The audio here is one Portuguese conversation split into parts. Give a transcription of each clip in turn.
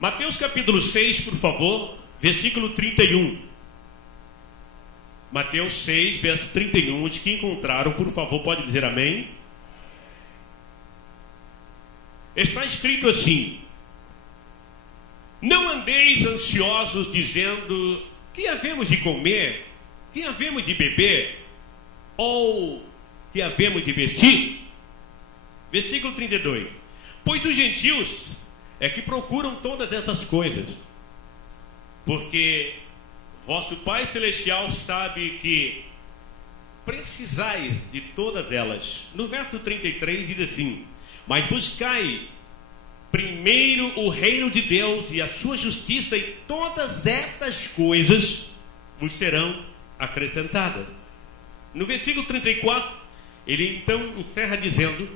Mateus capítulo 6, por favor, versículo 31. Mateus 6, verso 31. Os que encontraram, por favor, pode dizer amém. Está escrito assim: não andeis ansiosos dizendo: que havemos de comer, que havemos de beber, ou que havemos de vestir. Versículo 32. Pois os gentios é que procuram todas essas coisas, porque vosso Pai Celestial sabe que precisais de todas elas. No verso 33 diz assim: mas buscai primeiro o reino de Deus e a sua justiça, e todas estas coisas vos serão acrescentadas. No versículo 34, ele então encerra dizendo: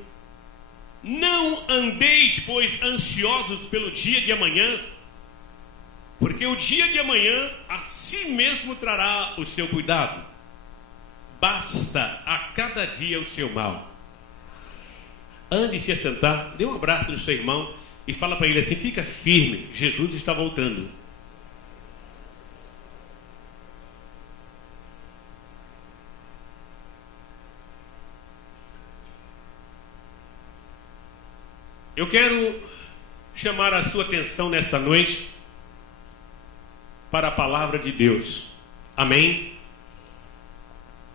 não andeis, pois, ansiosos pelo dia de amanhã, porque o dia de amanhã a si mesmo trará o seu cuidado. Basta a cada dia o seu mal. Antes de se assentar, dê um abraço no seu irmão e fala para ele assim: fica firme, Jesus está voltando. Eu quero chamar a sua atenção nesta noite para a palavra de Deus. Amém?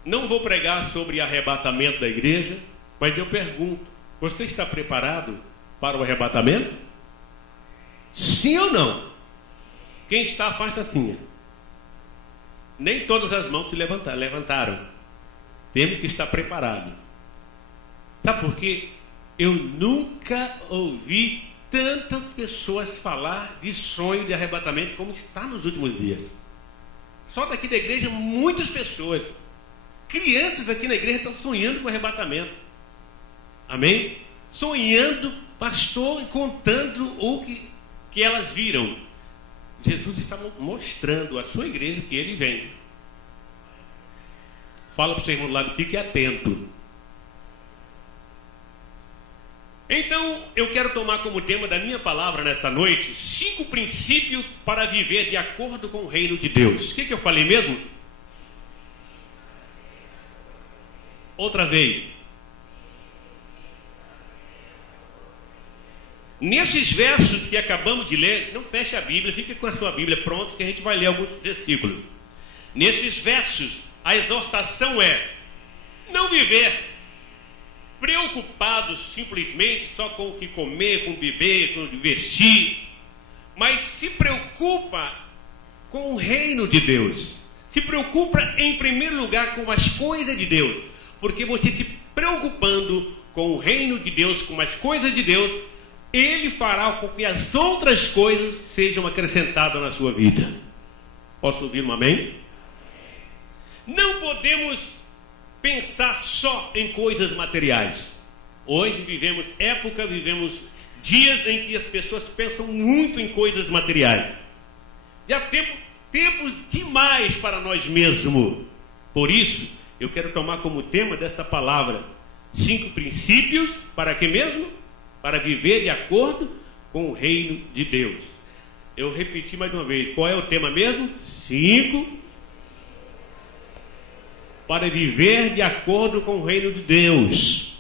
Não vou pregar sobre arrebatamento da igreja, mas eu pergunto: você está preparado para o arrebatamento? Sim ou não? Quem está, faça assim. Nem todas as mãos se levantaram. Temos que estar preparados. Sabe por quê? Eu nunca ouvi tantas pessoas falar de sonho de arrebatamento como está nos últimos dias. Só daqui da igreja, muitas pessoas, crianças aqui na igreja, estão sonhando com arrebatamento. Amém? Sonhando, pastor, contando o que elas viram. Jesus está mostrando à sua igreja que ele vem. Fala para o seu irmão do lado: fique atento. Então, eu quero tomar como tema da minha palavra nesta noite 5 princípios para viver de acordo com o reino de Deus. O que eu falei mesmo? Outra vez. Nesses versos que acabamos de ler, não feche a Bíblia, fique com a sua Bíblia pronta, que a gente vai ler alguns versículos. Nesses versos, a exortação é: não viver preocupados simplesmente só com o que comer, com o beber, com o vestir, mas se preocupa com o reino de Deus. Se preocupa em primeiro lugar com as coisas de Deus, porque você se preocupando com o reino de Deus, com as coisas de Deus, ele fará com que as outras coisas sejam acrescentadas na sua vida. Posso ouvir um amém? Não podemos pensar só em coisas materiais. Hoje vivemos dias em que as pessoas pensam muito em coisas materiais. Já temos tempo demais para nós mesmos. Por isso, eu quero tomar como tema desta palavra 5 princípios para quê mesmo? Para viver de acordo com o reino de Deus. Eu repeti mais uma vez: qual é o tema mesmo? 5 para viver de acordo com o reino de Deus.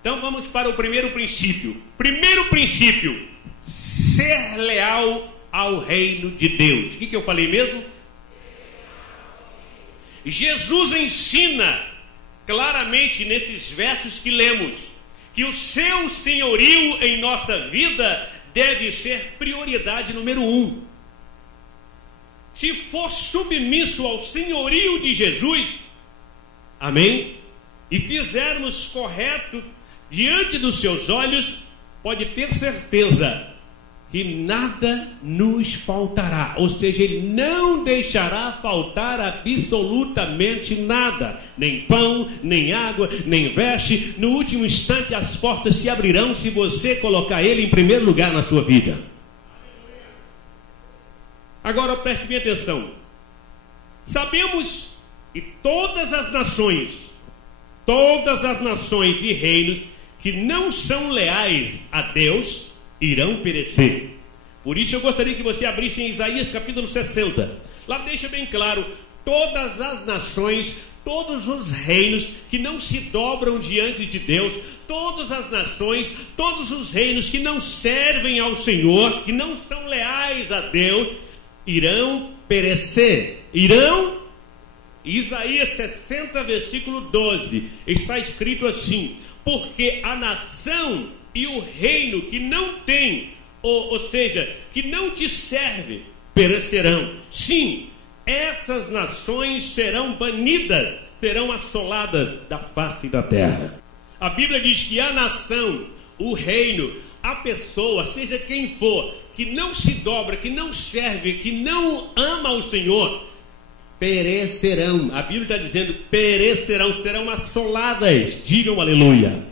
Então vamos para o primeiro princípio. Primeiro princípio: ser leal ao reino de Deus. O que eu falei mesmo? Jesus ensina claramente nesses versos que lemos que o seu senhorio em nossa vida deve ser prioridade número 1. Se for submisso ao senhorio de Jesus, amém? E fizermos correto diante dos seus olhos, pode ter certeza que nada nos faltará. Ou seja, ele não deixará faltar absolutamente nada. Nem pão, nem água, nem veste. No último instante as portas se abrirão se você colocar ele em primeiro lugar na sua vida. Agora preste bem atenção. Sabemos que todas as nações e reinos que não são leais a Deus irão perecer. Por isso eu gostaria que você abrisse em Isaías capítulo 60. Lá deixa bem claro, todas as nações, todos os reinos que não se dobram diante de Deus, todas as nações, todos os reinos que não servem ao Senhor, que não são leais a Deus, irão perecer. Irão? Isaías 60, versículo 12, está escrito assim: porque a nação e o reino que não tem, ou seja, que não te serve, perecerão. Sim, essas nações serão banidas, serão assoladas da face da terra. A Bíblia diz que a nação, o reino, a pessoa, seja quem for, que não se dobra, que não serve, que não ama o Senhor, perecerão. A Bíblia está dizendo perecerão, serão assoladas. Digam aleluia.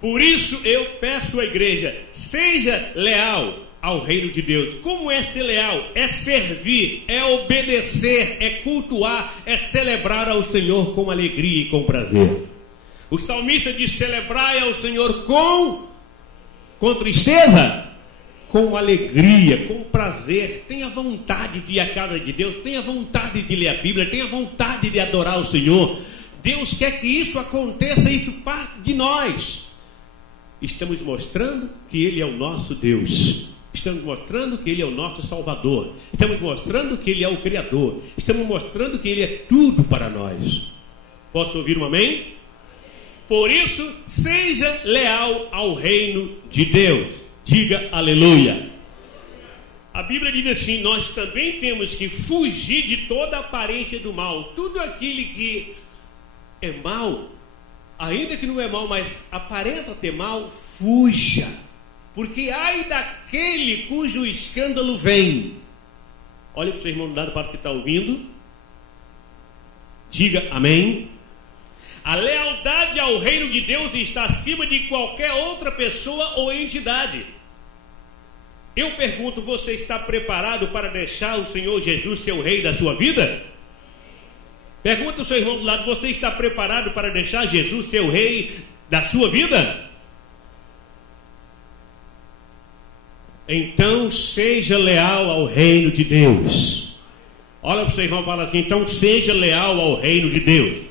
Por isso eu peço à igreja, seja leal ao reino de Deus. Como é ser leal? É servir, é obedecer, é cultuar, é celebrar ao Senhor com alegria e com prazer. O salmista diz: celebrai ao Senhor com tristeza, com alegria, com prazer. Tenha vontade de ir à casa de Deus, tenha vontade de ler a Bíblia, tenha vontade de adorar o Senhor. Deus quer que isso aconteça, isso parte de nós. Estamos mostrando que Ele é o nosso Deus. Estamos mostrando que Ele é o nosso Salvador. Estamos mostrando que Ele é o Criador. Estamos mostrando que Ele é tudo para nós. Posso ouvir um amém? Por isso, seja leal ao reino de Deus. Diga aleluia. A Bíblia diz assim: nós também temos que fugir de toda aparência do mal. Tudo aquilo que é mal, ainda que não é mal, mas aparenta ter mal, fuja. Porque ai daquele cujo escândalo vem. Olha para o seu irmão do lado, para que está ouvindo. Diga amém. A lealdade ao reino de Deus está acima de qualquer outra pessoa ou entidade. Eu pergunto, você está preparado para deixar o Senhor Jesus ser o rei da sua vida? Pergunta ao seu irmão do lado, você está preparado para deixar Jesus ser o rei da sua vida? Então seja leal ao reino de Deus. Olha para o seu irmão e fala assim: então seja leal ao reino de Deus.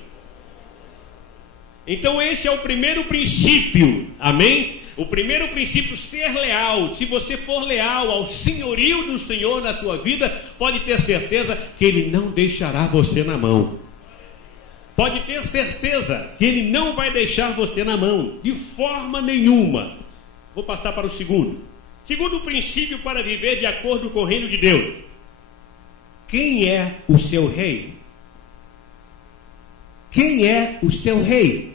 Então esse é o primeiro princípio, amém? O primeiro princípio, ser leal. Se você for leal ao senhorio do Senhor na sua vida, pode ter certeza que Ele não deixará você na mão. Pode ter certeza que Ele não vai deixar você na mão, de forma nenhuma. Vou passar para o segundo. Segundo princípio para viver de acordo com o reino de Deus. Quem é o seu rei? Quem é o seu rei?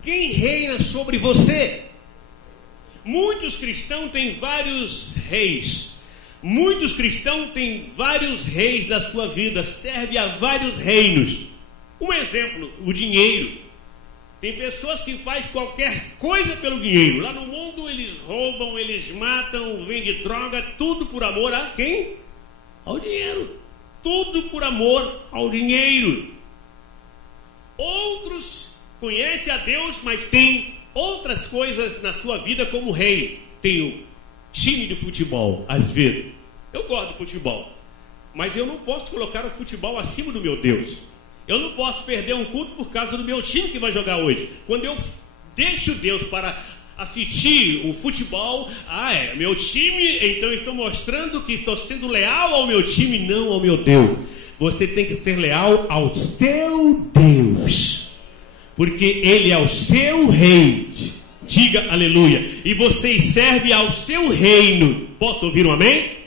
Quem reina sobre você? Muitos cristãos têm vários reis. Muitos cristãos têm vários reis na sua vida. Serve a vários reinos. Um exemplo, o dinheiro. Tem pessoas que fazem qualquer coisa pelo dinheiro. Lá no mundo eles roubam, eles matam, vendem droga, tudo por amor a quem? Ao dinheiro. Tudo por amor ao dinheiro. Outros conhecem a Deus, mas tem outras coisas na sua vida como rei. Tem o time de futebol, às vezes. Eu gosto de futebol, mas eu não posso colocar o futebol acima do meu Deus. Eu não posso perder um culto por causa do meu time que vai jogar hoje. Quando eu deixo Deus para assistir o futebol, é meu time, então eu estou mostrando que estou sendo leal ao meu time, não ao meu Deus. Você tem que ser leal ao seu Deus, porque Ele é o seu rei. Diga aleluia. E você serve ao seu reino. Posso ouvir um amém?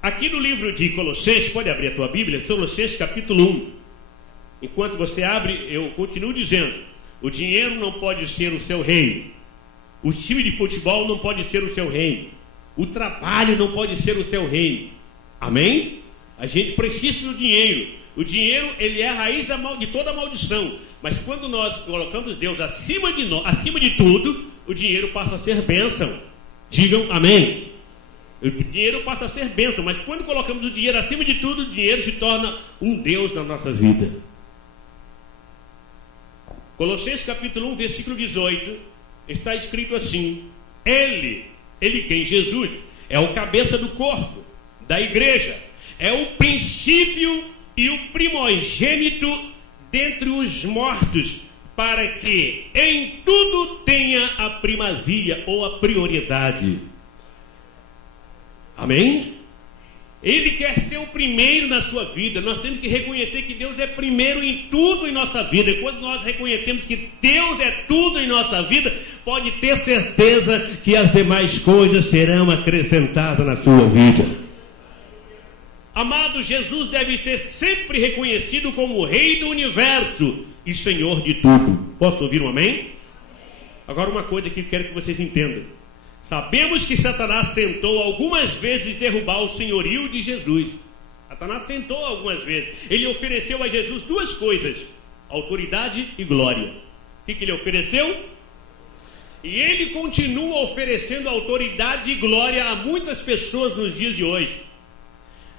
Aqui no livro de Colossenses, pode abrir a tua Bíblia, Colossenses capítulo 1. Enquanto você abre, eu continuo dizendo: o dinheiro não pode ser o seu rei, o time de futebol não pode ser o seu rei, o trabalho não pode ser o seu rei. Amém? A gente precisa do dinheiro. O dinheiro, ele é a raiz de toda maldição. Mas quando nós colocamos Deus acima de tudo, o dinheiro passa a ser bênção. Digam amém. O dinheiro passa a ser bênção, mas quando colocamos o dinheiro acima de tudo, o dinheiro se torna um Deus na nossa vida. Colossenses capítulo 1, versículo 18, está escrito assim: Ele quem? Jesus, é o cabeça do corpo, da igreja, é o princípio e o primogênito dentre os mortos, para que em tudo tenha a primazia ou a prioridade. Amém? Ele quer ser o primeiro na sua vida. Nós temos que reconhecer que Deus é primeiro em tudo em nossa vida. E quando nós reconhecemos que Deus é tudo em nossa vida, pode ter certeza que as demais coisas serão acrescentadas na sua vida. Amado, Jesus deve ser sempre reconhecido como o Rei do Universo e Senhor de tudo. Posso ouvir um amém? Agora uma coisa que quero que vocês entendam. Sabemos que Satanás tentou algumas vezes derrubar o senhorio de Jesus. Satanás tentou algumas vezes. Ele ofereceu a Jesus duas coisas: autoridade e glória. O que ele ofereceu? E ele continua oferecendo autoridade e glória a muitas pessoas nos dias de hoje.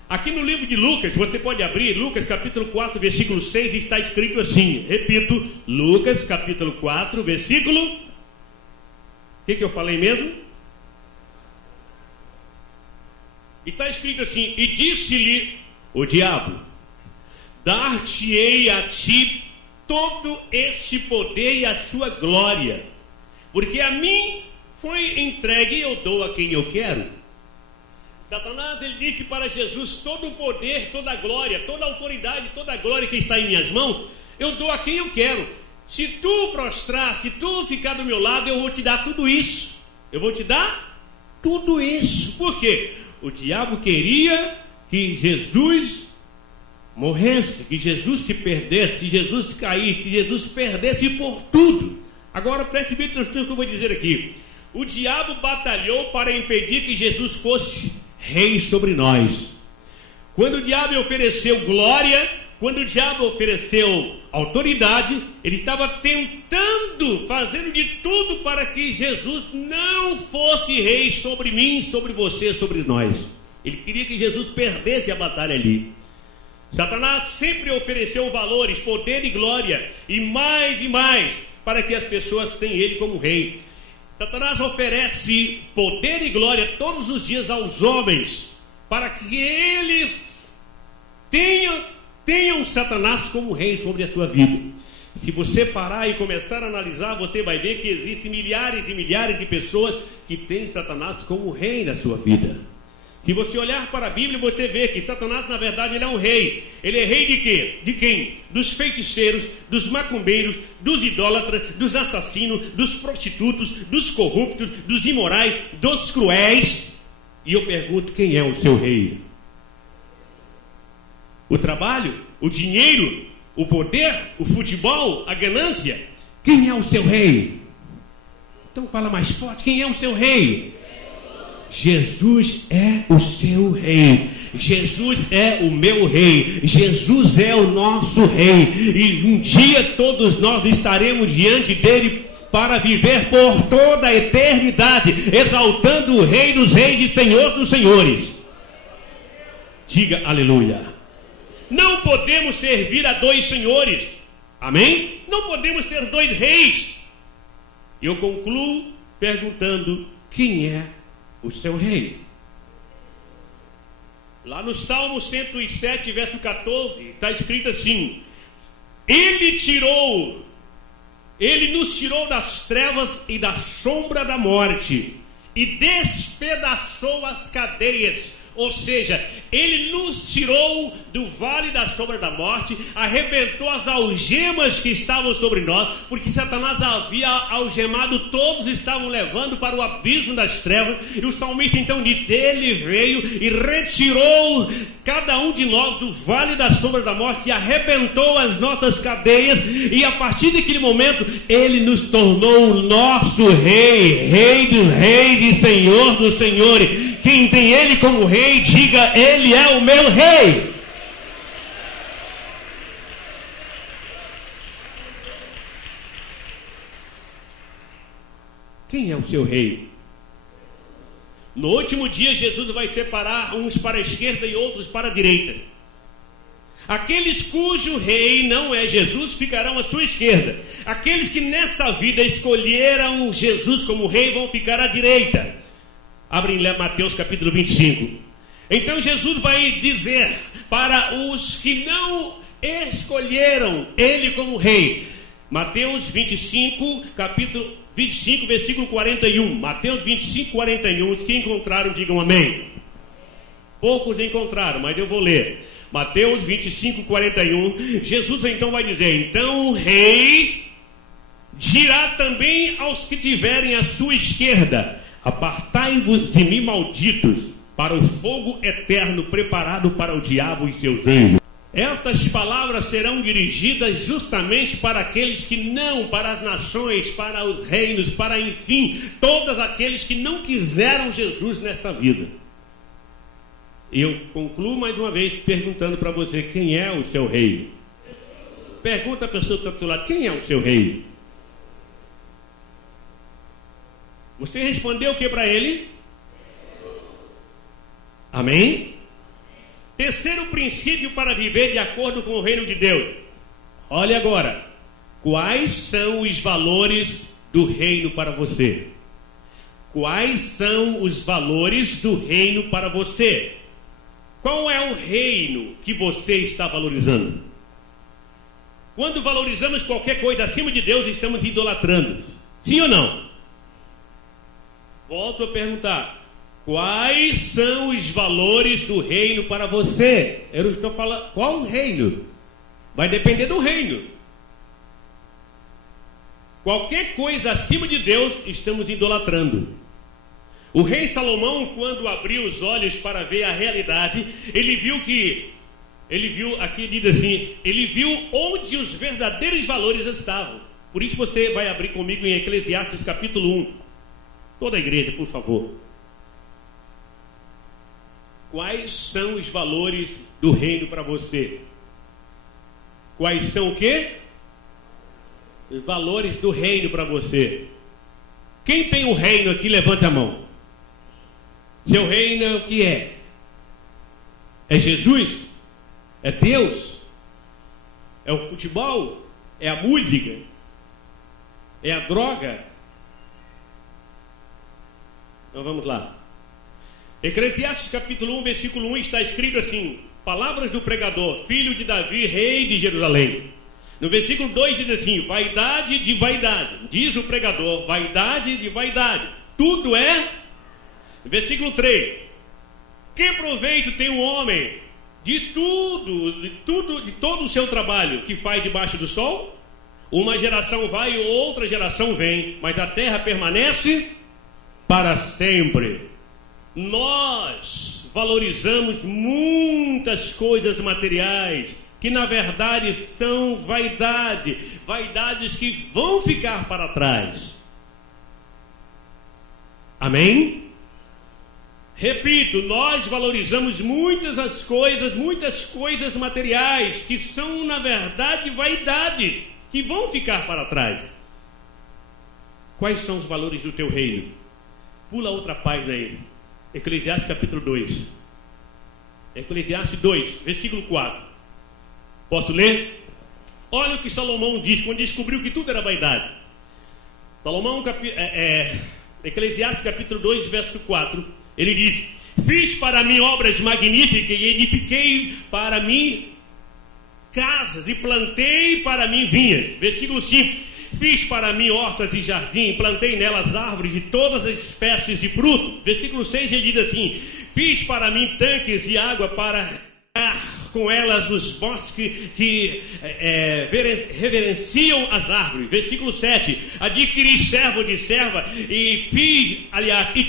Aqui no livro de Lucas, você pode abrir, Lucas capítulo 4, versículo 6, está escrito assim, repito, Lucas capítulo 4, versículo... O que eu falei mesmo? Está escrito assim: e disse-lhe o diabo: dar-te-ei a ti todo este poder e a sua glória, porque a mim foi entregue e eu dou a quem eu quero. Satanás, ele disse para Jesus: todo o poder, toda a glória, toda a autoridade, toda a glória que está em minhas mãos, eu dou a quem eu quero. Se tu prostrar, se tu ficar do meu lado, eu vou te dar tudo isso. Eu vou te dar tudo isso. Por quê? O diabo queria que Jesus morresse, que Jesus se perdesse, que Jesus caísse, que Jesus perdesse por tudo. Agora preste bem atenção no que eu vou dizer aqui. O diabo batalhou para impedir que Jesus fosse rei sobre nós. Quando o diabo ofereceu glória, quando o diabo ofereceu autoridade, ele estava tentando, fazendo de tudo para que Jesus não fosse rei sobre mim, sobre você, sobre nós. Ele queria que Jesus perdesse a batalha ali. Satanás sempre ofereceu valores, poder e glória, e mais, para que as pessoas tenham ele como rei. Satanás oferece poder e glória todos os dias aos homens, para que eles tenham Satanás como rei sobre a sua vida. Se você parar e começar a analisar, você vai ver que existem milhares e milhares de pessoas que têm Satanás como rei na sua vida. Se você olhar para a Bíblia, você vê que Satanás, na verdade, ele é um rei. Ele é rei de quê? De quem? Dos feiticeiros, dos macumbeiros, dos idólatras, dos assassinos, dos prostitutos, dos corruptos, dos imorais, dos cruéis. E eu pergunto, quem é o seu rei? O trabalho, o dinheiro, o poder, o futebol, a ganância. Quem é o seu rei? Então fala mais forte, quem é o seu rei? Jesus é o seu rei. Jesus é o meu rei. Jesus é o nosso rei. E um dia todos nós estaremos diante dele para viver por toda a eternidade, exaltando o Rei dos Reis e Senhor dos Senhores. Diga aleluia. Não podemos servir a dois senhores. Amém? Não podemos ter dois reis. Eu concluo perguntando: quem é o seu rei? Lá no Salmo 107, verso 14, está escrito assim: Ele nos tirou das trevas e da sombra da morte, e despedaçou as cadeias. Ou seja, ele nos tirou do vale da sombra da morte, arrebentou as algemas que estavam sobre nós, porque Satanás havia algemado, todos estavam levando para o abismo das trevas. E o salmista então diz: ele veio e retirou cada um de nós do vale da sombra da morte, e arrebentou as nossas cadeias, e a partir daquele momento ele nos tornou o nosso rei, rei dos reis e senhor dos senhores. Quem tem ele como rei, diga: ele é o meu rei. Quem é o seu rei? No último dia, Jesus vai separar uns para a esquerda e outros para a direita. Aqueles cujo rei não é Jesus ficarão à sua esquerda. Aqueles que nessa vida escolheram Jesus como rei vão ficar à direita. Abrem lá Mateus capítulo 25. Então Jesus vai dizer para os que não escolheram ele como rei. Mateus 25, capítulo 25, versículo 41. Mateus 25, 41. Os que encontraram, digam amém. Poucos encontraram, mas eu vou ler. Mateus 25, 41. Jesus então vai dizer: então o rei dirá também aos que tiverem à sua esquerda: apartai-vos de mim, malditos, para o fogo eterno preparado para o diabo e seus anjos. Estas palavras serão dirigidas justamente para aqueles que não, para as nações, para os reinos, para, enfim, todos aqueles que não quiseram Jesus nesta vida. Eu concluo mais uma vez perguntando para você: quem é o seu rei? Pergunta a pessoa que está do seu lado: quem é o seu rei? Você respondeu o que para ele? Amém? Terceiro princípio para viver de acordo com o reino de Deus. Olha agora. Quais são os valores do reino para você? Quais são os valores do reino para você? Qual é o reino que você está valorizando? Quando valorizamos qualquer coisa acima de Deus, estamos idolatrando. Sim ou não? Volto a perguntar. Quais são os valores do reino para você? Eu não estou falando qual reino. Vai depender do reino. Qualquer coisa acima de Deus, estamos idolatrando. O rei Salomão, quando abriu os olhos para ver a realidade, ele viu, aqui diz assim, ele viu onde os verdadeiros valores estavam. Por isso você vai abrir comigo em Eclesiastes capítulo 1. Toda a igreja, por favor. Quais são os valores do reino para você? Quais são o quê? Os valores do reino para você. Quem tem o reino aqui, levante a mão. Seu reino é o que é? É Jesus? É Deus? É o futebol? É a música? É a droga? Então vamos lá. Eclesiastes capítulo 1, versículo 1 está escrito assim: palavras do pregador, filho de Davi, rei de Jerusalém. No versículo 2 diz assim: vaidade de vaidade, diz o pregador, vaidade de vaidade, tudo é. Versículo 3: que proveito tem o homem de todo o seu trabalho que faz debaixo do sol? Uma geração vai e outra geração vem, mas a terra permanece para sempre. Nós valorizamos muitas coisas materiais que na verdade são vaidades que vão ficar para trás. Amém? Repito, nós valorizamos muitas coisas materiais que são na verdade vaidades que vão ficar para trás. Quais são os valores do teu reino? Pula outra página aí. Eclesiastes capítulo 2. Eclesiastes 2, versículo 4. Posso ler? Olha o que Salomão diz quando descobriu que tudo era vaidade. Salomão, Eclesiastes capítulo 2, verso 4. Ele diz: fiz para mim obras magníficas e edifiquei para mim casas e plantei para mim vinhas. Versículo 5. Fiz para mim hortas e jardim, plantei nelas árvores de todas as espécies de fruto. Versículo 6 ele diz assim: fiz para mim tanques de água para regar com elas os bosques que reverenciam as árvores. Versículo 7: adquiri servo de serva e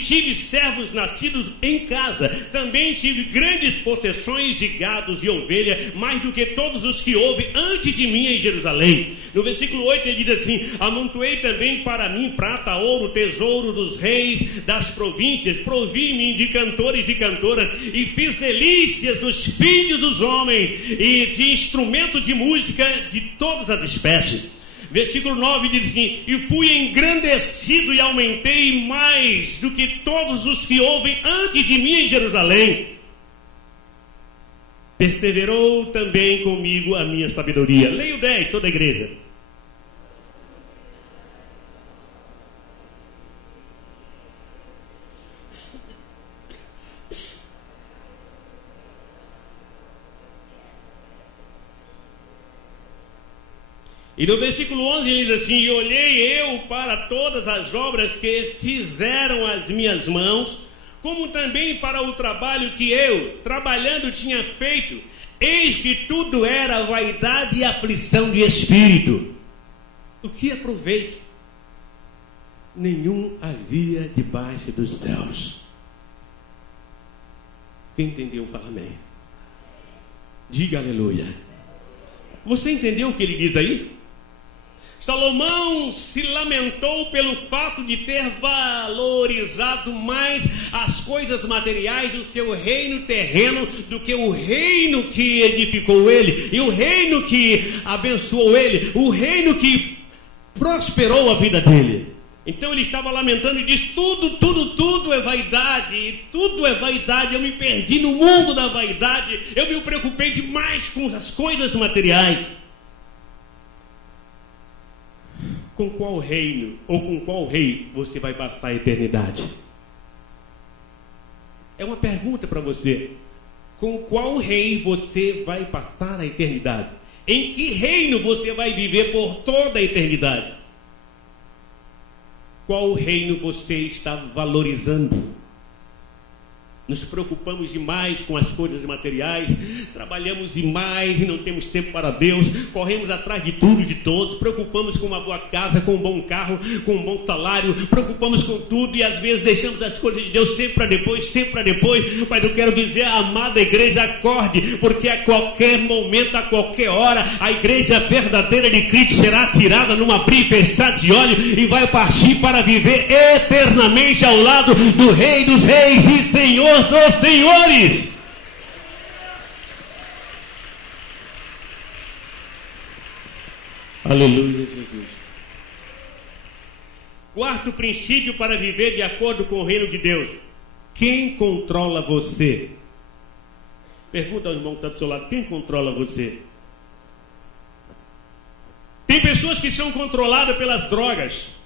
tive servos nascidos em casa. Também tive grandes possessões de gados e ovelhas, mais do que todos os que houve antes de mim em Jerusalém. No versículo 8 ele diz assim: amontoei também para mim prata, ouro, tesouro dos reis das províncias, provi-me de cantores e cantoras e fiz delícias dos filhos dos homens e de instrumento de música de todas as espécies. Versículo 9 diz assim: e fui engrandecido e aumentei mais do que todos os que houve antes de mim em Jerusalém. perseverou também comigo a minha sabedoria. Leia o 10, toda a igreja. E no versículo 11 ele diz assim: e olhei eu para todas as obras que fizeram as minhas mãos, como também para o trabalho que eu, trabalhando, tinha feito. Eis que tudo era vaidade e aflição de espírito. O que aproveito? Nenhum havia debaixo dos céus. Quem entendeu, fala amém. Diga aleluia. Você entendeu o que ele diz aí? Salomão se lamentou pelo fato de ter valorizado mais as coisas materiais do seu reino terreno do que o reino que edificou ele, e o reino que abençoou ele, o reino que prosperou a vida dele. Então ele estava lamentando e diz: tudo é vaidade, e tudo é vaidade. Eu me perdi no mundo da vaidade, eu me preocupei demais com as coisas materiais. Com qual reino ou com qual rei você vai passar a eternidade? É uma pergunta para você. Com qual rei você vai passar a eternidade? Em que reino você vai viver por toda a eternidade? Qual reino você está valorizando? Nos preocupamos demais com as coisas materiais, trabalhamos demais e não temos tempo para Deus, corremos atrás de tudo e de todos, preocupamos com uma boa casa, com um bom carro, com um bom salário, preocupamos com tudo e às vezes deixamos as coisas de Deus sempre para depois. Mas eu quero dizer, a amada igreja, acorde, porque a qualquer momento, a qualquer hora, a igreja verdadeira de Cristo será tirada num abrir e fechar de olhos e vai partir para viver eternamente ao lado do Rei dos Reis e Senhor dos senhores. Aleluia, Jesus. Quarto princípio para viver de acordo com o reino de Deus: quem controla você? Pergunta ao irmão que está do seu lado: quem controla você? Tem pessoas que são controladas pelas drogas,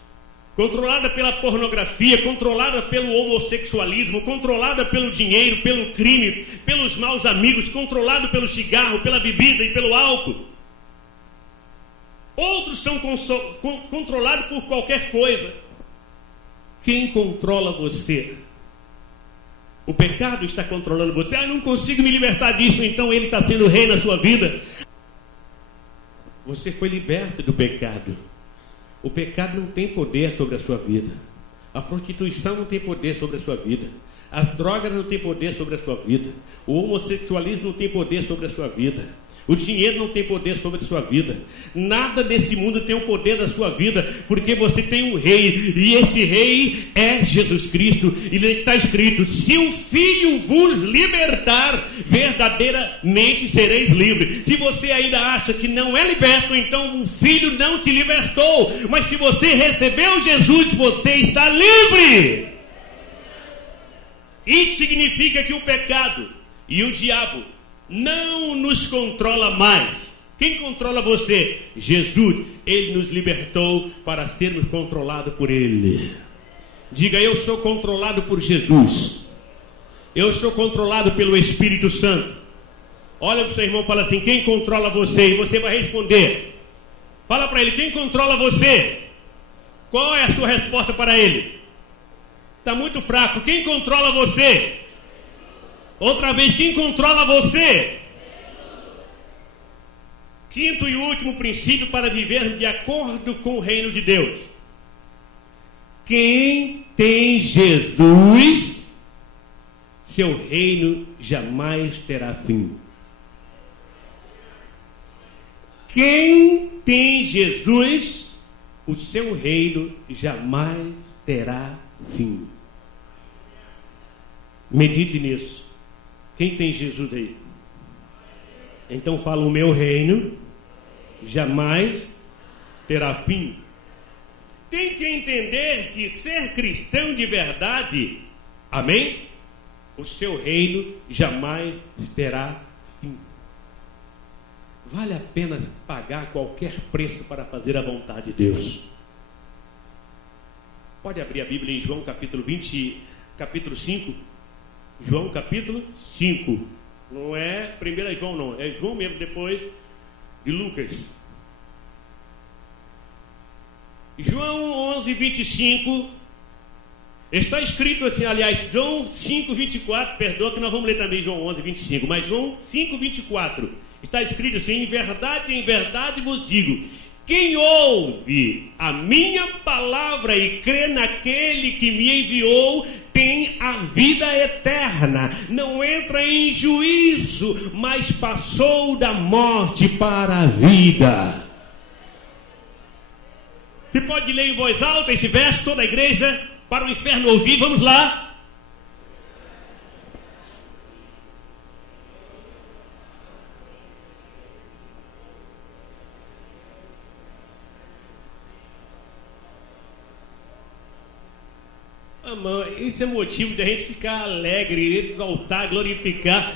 controlada pela pornografia, controlada pelo homossexualismo, controlada pelo dinheiro, pelo crime, pelos maus amigos, controlado pelo cigarro, pela bebida e pelo álcool. Outros são controlados por qualquer coisa. Quem controla você? O pecado está controlando você. Eu não consigo me libertar disso, então ele está sendo rei na sua vida. Você foi liberto do pecado. O pecado não tem poder sobre a sua vida. A prostituição não tem poder sobre a sua vida. As drogas não têm poder sobre a sua vida. O homossexualismo não tem poder sobre a sua vida. O dinheiro não tem poder sobre a sua vida. Nada desse mundo tem o poder da sua vida, porque você tem um rei, e esse rei é Jesus Cristo. E está escrito: se o Filho vos libertar, verdadeiramente sereis livres. Se você ainda acha que não é liberto, então o Filho não te libertou. Mas se você recebeu Jesus, você está livre. Isso significa que o pecado e o diabo não nos controla mais. Quem controla você? Jesus. Ele nos libertou para sermos controlados por Ele. Diga: eu sou controlado por Jesus. Eu sou controlado pelo Espírito Santo. Olha para o seu irmão e fala assim: quem controla você? E você vai responder. Fala para ele: quem controla você? Qual é a sua resposta para ele? Está muito fraco. Quem controla você? Outra vez: quem controla você? Quinto e último princípio para viver de acordo com o reino de Deus: quem tem Jesus, seu reino jamais terá fim. Quem tem Jesus, o seu reino jamais terá fim. Medite nisso. Quem tem Jesus aí? Então fala: o meu reino jamais terá fim. Tem que entender que ser cristão de verdade, amém? O seu reino jamais terá fim. vale a pena pagar qualquer preço para fazer a vontade de Deus. Pode abrir a Bíblia em João capítulo 5. João capítulo 5. Não é 1 João não, é João mesmo depois de Lucas. João 11, 25. Está escrito assim, aliás, João 5, 24, perdoa que nós vamos ler também João 11, 25, mas João 5, 24, está escrito assim: em verdade vos digo, quem ouve a minha palavra e crê naquele que me enviou, tem a vida eterna, não entra em juízo, mas passou da morte para a vida. Você pode ler em voz alta esse verso, toda a igreja, para o inferno ouvir, vamos lá. Isso é motivo de a gente ficar alegre, exaltar, glorificar.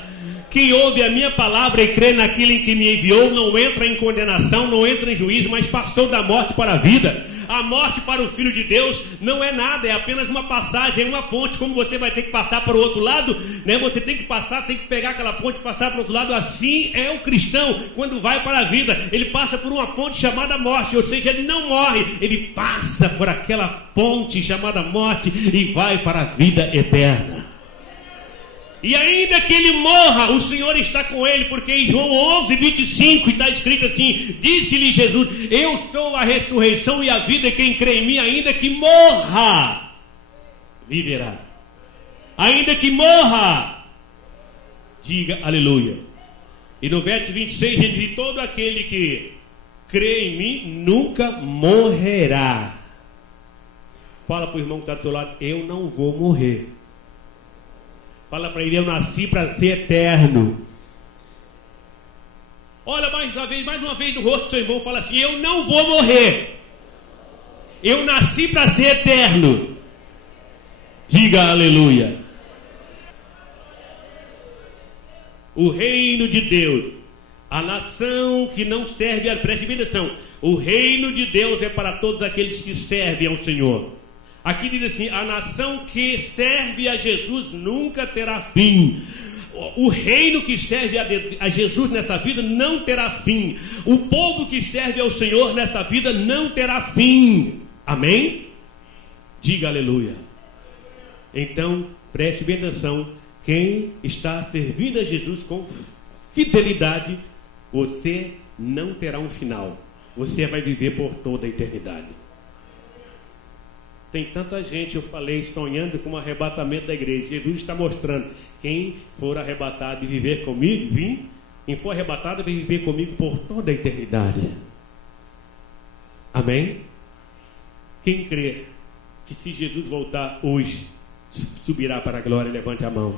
Quem ouve a minha palavra e crê naquele que me enviou, não entra em condenação, não entra em juízo, mas passou da morte para a vida. A morte para o Filho de Deus não é nada, é apenas uma passagem, é uma ponte. Como você vai ter que passar para o outro lado, né? Você tem que passar, tem que pegar aquela ponte e passar para o outro lado. Assim é o cristão quando vai para a vida. Ele passa por uma ponte chamada morte, ou seja, ele não morre, ele passa por aquela ponte chamada morte e vai para a vida eterna. E ainda que ele morra, o Senhor está com ele, porque em João 11, 25 está escrito assim: disse-lhe Jesus, eu sou a ressurreição e a vida, e quem crê em mim, ainda que morra, viverá. Ainda que morra, diga aleluia. E no verso 26 ele diz: todo aquele que crê em mim nunca morrerá. Fala para o irmão que está do seu lado: eu não vou morrer. Fala para ele: eu nasci para ser eterno. Olha mais uma vez no rosto do seu irmão, fala assim: eu não vou morrer. Eu nasci para ser eterno. Diga aleluia. O reino de Deus, a nação que não serve a... Preste bem atenção. O reino de Deus é para todos aqueles que servem ao Senhor. Aqui diz assim: a nação que serve a Jesus nunca terá fim. O reino que serve a Jesus nesta vida não terá fim. O povo que serve ao Senhor nesta vida não terá fim. Amém? Diga aleluia. Então, preste bem atenção. Quem está servindo a Jesus com fidelidade, você não terá um final. Você vai viver por toda a eternidade. Tem tanta gente, eu falei, sonhando com o arrebatamento da igreja. Jesus está mostrando: quem for arrebatado e viver comigo, quem for arrebatado vai viver comigo por toda a eternidade. Amém? Quem crê que se Jesus voltar hoje, subirá para a glória, levante a mão.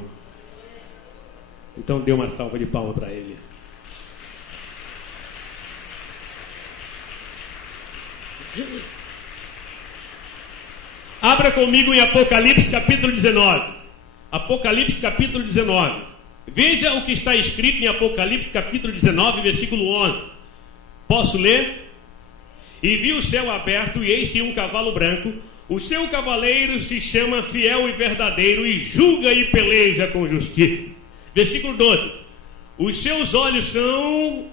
Então dê uma salva de palmas para ele. Abra comigo em Apocalipse capítulo 19. Apocalipse capítulo 19. Veja o que está escrito em Apocalipse capítulo 19, versículo 11. Posso ler? E vi o céu aberto, e eis que um cavalo branco. O seu cavaleiro se chama Fiel e Verdadeiro, e julga e peleja com justiça. Versículo 12. Os seus olhos são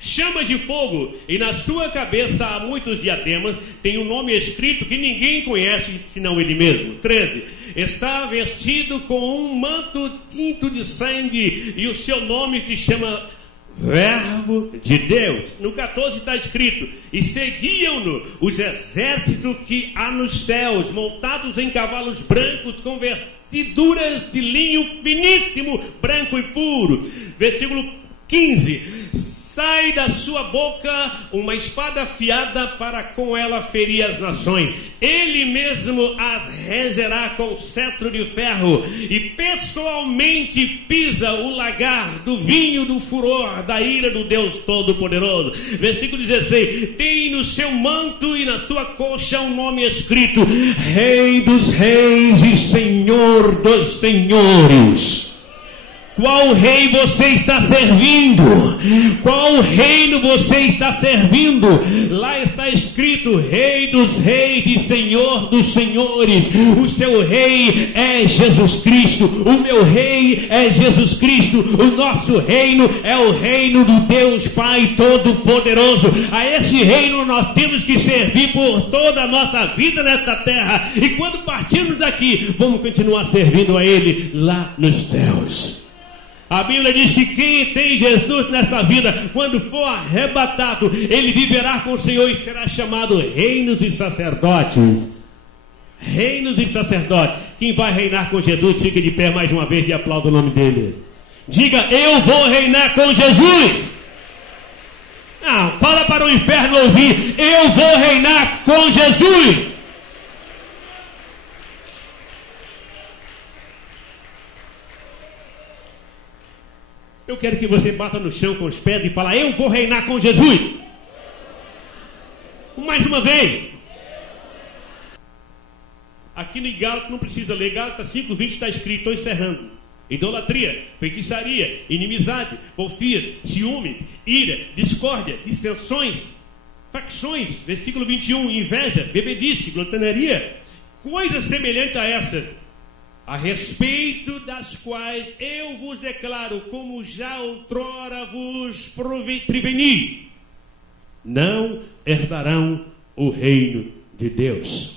chamas de fogo, e na sua cabeça há muitos diademas. Tem um nome escrito que ninguém conhece senão ele mesmo. 13. Está vestido com um manto tinto de sangue, e o seu nome se chama Verbo de Deus. No 14 está escrito: e seguiam-no os exércitos que há nos céus, montados em cavalos brancos, com vestiduras de linho finíssimo, branco e puro. Versículo 15. Sai da sua boca uma espada afiada, para com ela ferir as nações. Ele mesmo as regerá com cetro de ferro, e pessoalmente pisa o lagar do vinho do furor da ira do Deus Todo-Poderoso. Versículo 16. Tem no seu manto e na sua coxa um nome escrito: Rei dos Reis e Senhor dos Senhores. Qual rei você está servindo? Qual reino você está servindo? Lá está escrito: Rei dos reis e Senhor dos senhores. O seu rei é Jesus Cristo. O meu rei é Jesus Cristo. O nosso reino é o reino do Deus Pai Todo-Poderoso. A esse reino nós temos que servir por toda a nossa vida nesta terra. E quando partirmos daqui, vamos continuar servindo a Ele lá nos céus. A Bíblia diz que quem tem Jesus nessa vida, quando for arrebatado, ele viverá com o Senhor e será chamado reinos e sacerdotes. Reinos e sacerdotes. Quem vai reinar com Jesus, fica de pé mais uma vez e aplauda o nome dele. Diga: eu vou reinar com Jesus. Não, fala para o inferno ouvir: eu vou reinar com Jesus. Eu quero que você bata no chão com os pés e fale: eu vou reinar com Jesus. Mais uma vez. Aqui no Gálatas, não precisa ler, Gálatas 5:20 está escrito, estou encerrando: idolatria, feitiçaria, inimizade, porfia, ciúme, ira, discórdia, dissensões, facções, versículo 21, inveja, bebedice, glutonaria, coisas semelhantes a essas, a respeito das quais eu vos declaro, como já outrora vos preveni, não herdarão o reino de Deus.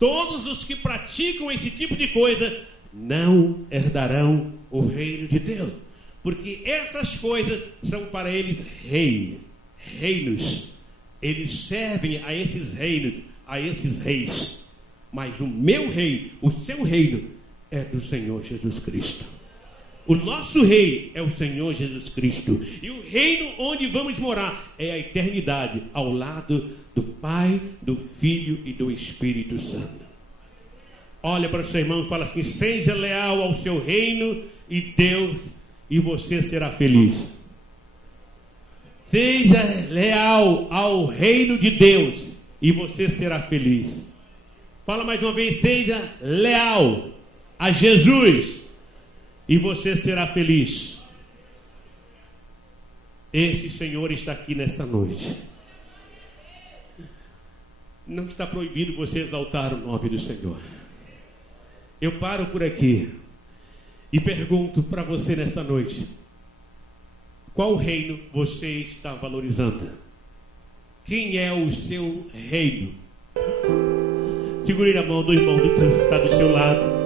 Todos os que praticam esse tipo de coisa não herdarão o reino de Deus, porque essas coisas são para eles reinos. Eles servem a esses reinos, a esses reis. Mas o meu rei, o seu reino, é do Senhor Jesus Cristo. O nosso rei é o Senhor Jesus Cristo. E o reino onde vamos morar é a eternidade, ao lado do Pai, do Filho e do Espírito Santo. Olha para o seu irmão e fala assim: seja leal ao seu reino e Deus, e você será feliz. Seja leal ao reino de Deus e você será feliz. Fala mais uma vez: seja leal a Jesus e você será feliz. Esse Senhor está aqui nesta noite. Não está proibido você exaltar o nome do Senhor. Eu paro por aqui e pergunto para você nesta noite: qual reino você está valorizando? Quem é o seu reino? Segure a mão do irmão que está do seu lado.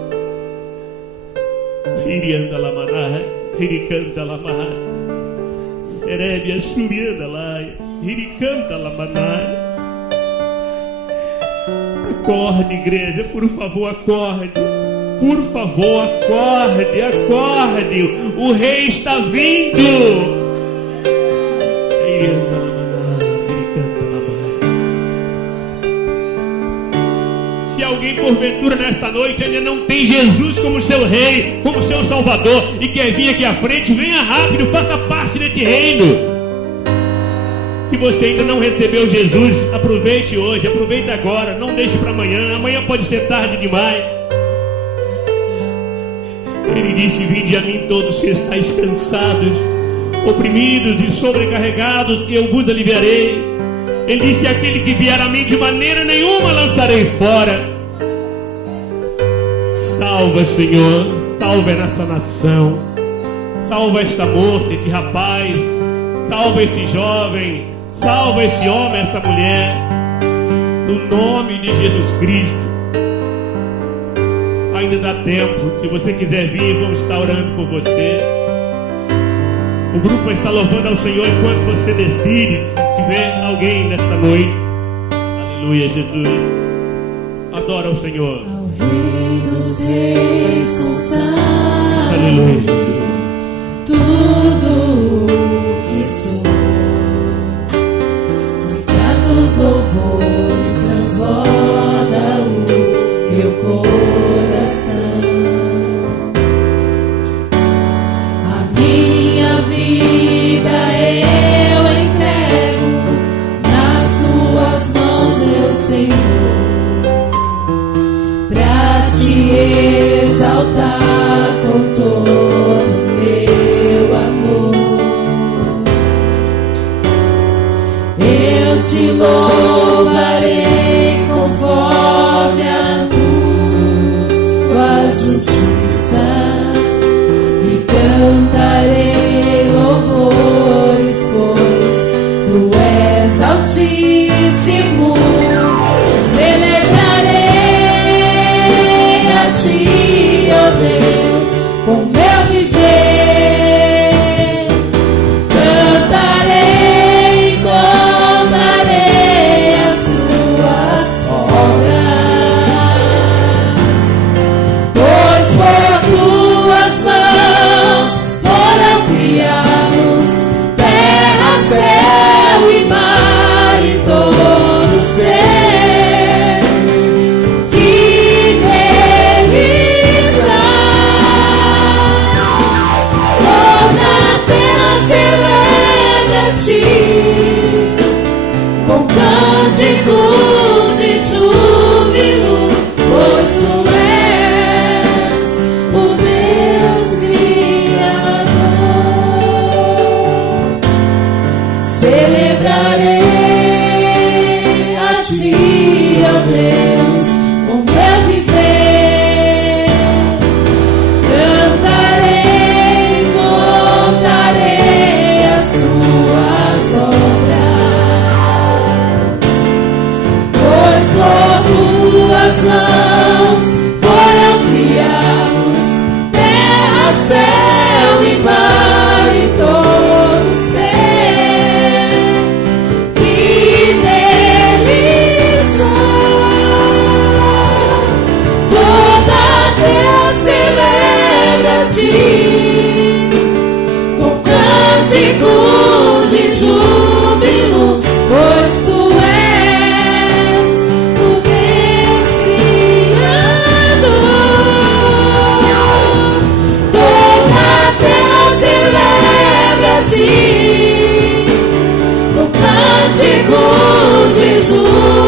Hirianda lamaná, hiricanta lamá, erebia subianda lá, hiricanta lamaná. Acorde, igreja, por favor, acorde. Por favor, acorde, acorde. O rei está vindo. Hirianda lamaná, hiricanta lamá. Se alguém porventura nesta noite ainda não tem Jesus como seu rei, como seu salvador, e quer vir aqui à frente, venha rápido, faça parte desse reino. Se você ainda não recebeu Jesus, aproveite hoje, aproveite agora, não deixe para amanhã. Amanhã pode ser tarde demais. Ele disse: vinde a mim todos que estáis cansados, oprimidos e sobrecarregados, e eu vos aliviarei. Ele disse: aquele que vier a mim, de maneira nenhuma lançarei fora. Salva, Senhor, salva esta nação, salva esta moça, este rapaz, salva este jovem, salva esse homem, esta mulher, no nome de Jesus Cristo. Ainda dá tempo, se você quiser vir, vamos estar orando por você. O grupo vai estar louvando ao Senhor enquanto você decide. Se tiver alguém nesta noite, aleluia, Jesus, adora o Senhor. Ao Rei dos Reis consagro, Aleluia, Jesus. tudo o que sou. Cantos, louvores, transborda o meu coração. A minha vida eu entrego nas suas mãos, meu Senhor, pra te exaltar com todo o te louvarei conforme a tua justiça e cantarei louvores, pois tu és altíssimo. Celebrarei a ti, ó Deus, com meu viver. Cantarei e contarei as tuas obras, pois por tuas mãos foram criados terra, céu e mar e todo ser que neles há. Toda a terra celebra a ti com cânticos de júbilo, pois tu és o Deus Criador. Celebrarei a ti, ó Deus, com meu viver. Cantarei e contarei as tuas obras, pois por tuas mãos foram criados terra, céu e mar e todo ser que neles há. Toda a terra celebra a ti com cânticos de júbilo, pois tu és o Deus Criador. Toda a terra celebra a ti com cânticos de júbilo,